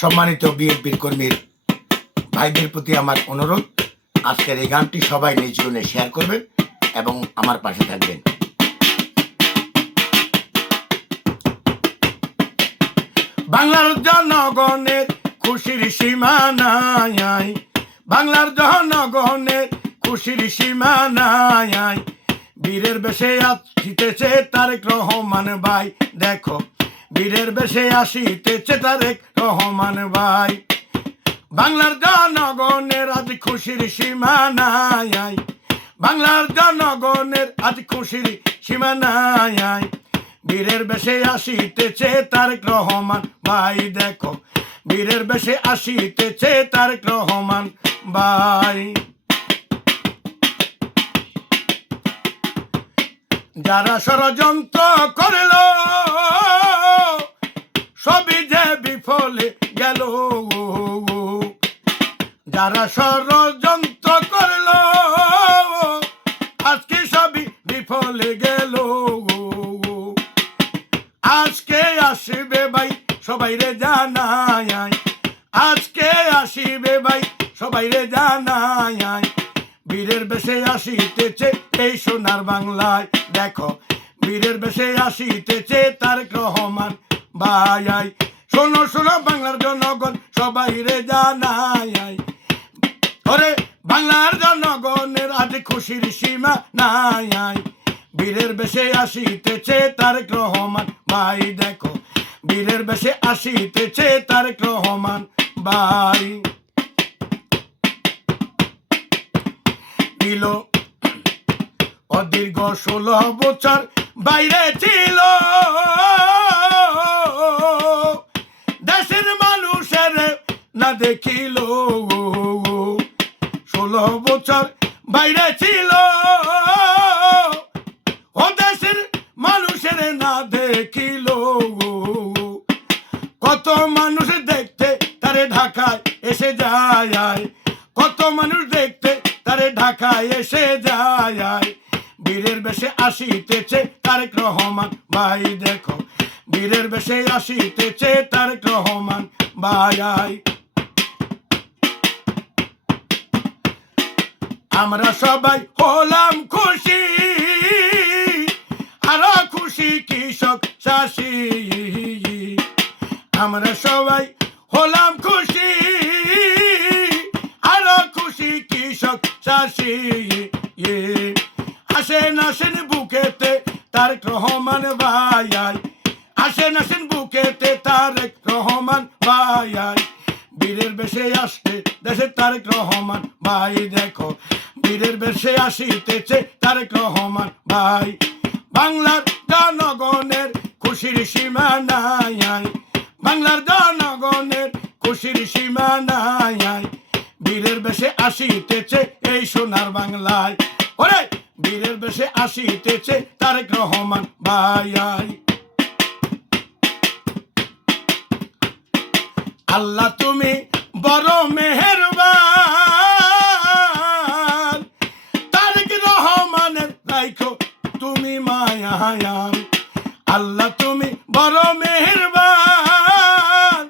সম্মানিত বিএনপির কর্মীর ভাইদের প্রতি আমার অনুরোধ, আজকের এই গানটি সবাই নিজ গুণে শেয়ার করবেন এবং আমার পাশে থাকবেন। বাংলার জনগণের খুশির সীমা নাই, বাংলার জনগণের খুশির সীমা নাই। বীরের বেশে আসিতেছে তারেক রহমান ভাই, দেখো বীরের বেশে আসিতেছে তারেক রহমান ভাই। বাংলার জনগণের আজ খুশির সীমা নাই, বাংলার জনগণের আজ খুশির সীমা নাই। বীরের বেশে আসিতেছে তারেক রহমান ভাই, দেখো বীরের বেশে আসিতেছে তারেক রহমান ভাই। যারা ষড়যন্ত্র করল সবই যে বিফলে গেল, যারা ষড়যন্ত্র করল আজকে সবই বিফলে গেল। আজকে আসিবে ভাই সবাই রে জানাই, আজকে আসিবে ভাই সবাই রে জানাই। বীরের বেশে আসিতেছে এই সোনার বাংলায়, দেখো বীরের বেশে আসিতেছে তারেক রহমান ভাই। শোনো শোনো বাংলার জনগণ সবাই রে জানাই, ওরে বাংলার জনগণের আজ খুশির সীমা নাই। বীরের বেশে আসিতেছে তারেক রহমান ভাই, দেখো বীরের বেশে আসিতেছে তারেক রহমান ভাই। ছিল অদীর্ঘ 16 বছর বাইরে ছিল, দেশের মানুষের না দেখিল। 16 বছর বাইরে ছিল, ও দেশের মানুষের না দেখিল। কত মানুষ দেখতে তারে ঢাকায় এসে যায়, কত মানুষ দেখতে তারে ঢাকায় এসে যায়। বীরের বেশে আসিতেছে তারেক রহমান ভাই, দেখো বীরের বেশে আসিতেছে তারেক রহমান ভাই। আমরা সবাই হলাম খুশি, আরো খুশি কৃষক চাষি। আমরা সবাই হলাম খুশি, আরো খুশি কৃষক চাষি। আসেন আসেন বুকেতে তারেক রহমান ভাই, আসেন আসেন বুকেতে তারেক রহমান ভাই। বীরের বেশে আসতে দেশে তারেক রহমান ভাই, দেখো বীরের বেশে আসিতেছে তারেক রহমান ভাই। বাংলার জনগণের খুশির সীমা নাই, বাংলার জনগণের খুশির সীমা নাই। বীরের বেশে আসিতেছে এই সোনার বাংলায়, ওরে বীরের বেশে আসিতেছে তারেক রহমান ভাই। আল্লাহ তুমি বড় মেহেরবান, তারেক রহমানের রাইখো তুমি মায়ান। আল্লাহ তুমি বড় মেহেরবান,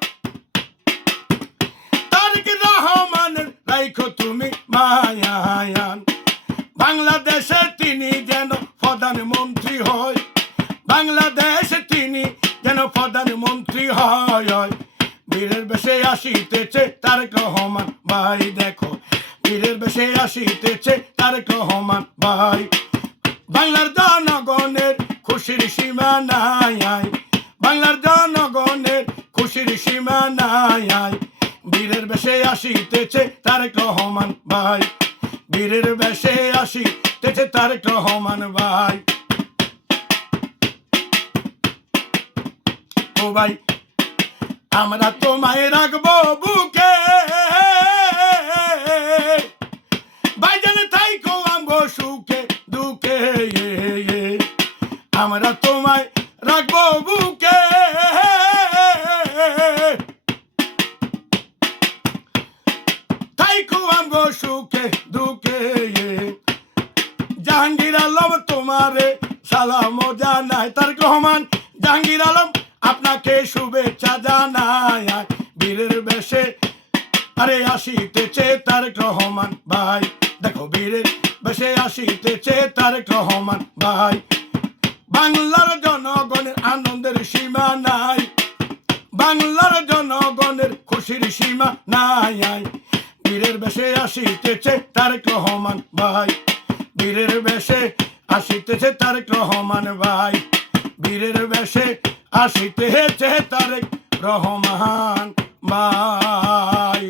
তারেক রহমানের রাইখো তুমি মায়ান। বাংলাদেশে তিনি যেন প্রধানমন্ত্রী হয়, বাংলাদেশে তিনি যেন প্রধানমন্ত্রী হয়। বীরের বেশে আসিতেছে তারেক রহমান ভাই, দেখো বীরের বেশে আসিতেছে তারেক রহমান ভাই। বাংলার জনগণের খুশির সীমা নাই, বাংলার জনগণের খুশির সীমা নাই। বীরের বেশে আসিতেছে তারেক রহমান ভাই, বীরের বেশে আসিতেছে তারেক রহমান ভাই। ও ভাই আমরা তোমায় রাখবো বুকে, বাইজান থাইকো আমগো সুখে দুঃখে। আমরা তোমায় রাখবো বুকে, থাইকো আমগো সুখে দুঃখে। জাহাঙ্গীর আলম তোমারে সালাম জানায়, তারেক রহমান জাহাঙ্গীর আলম আপনাকে শুভেচ্ছা জানায়। বীরের বেশে আরে আসিতেছে তারেক রহমান ভাই, দেখো বীরের বেশে আসিতেছে তারেক রহমান ভাই। বাংলার জনগণের আনন্দের সীমা নাই, বাংলার জনগণের খুশির সীমা নাই। বীরের বেশে আসিতেছে তারেক রহমান ভাই, বীরের বেশে আসিতেছে তারেক রহমান ভাই, বীরের বেশে আসিতেছে তারেক রহমান ভাই।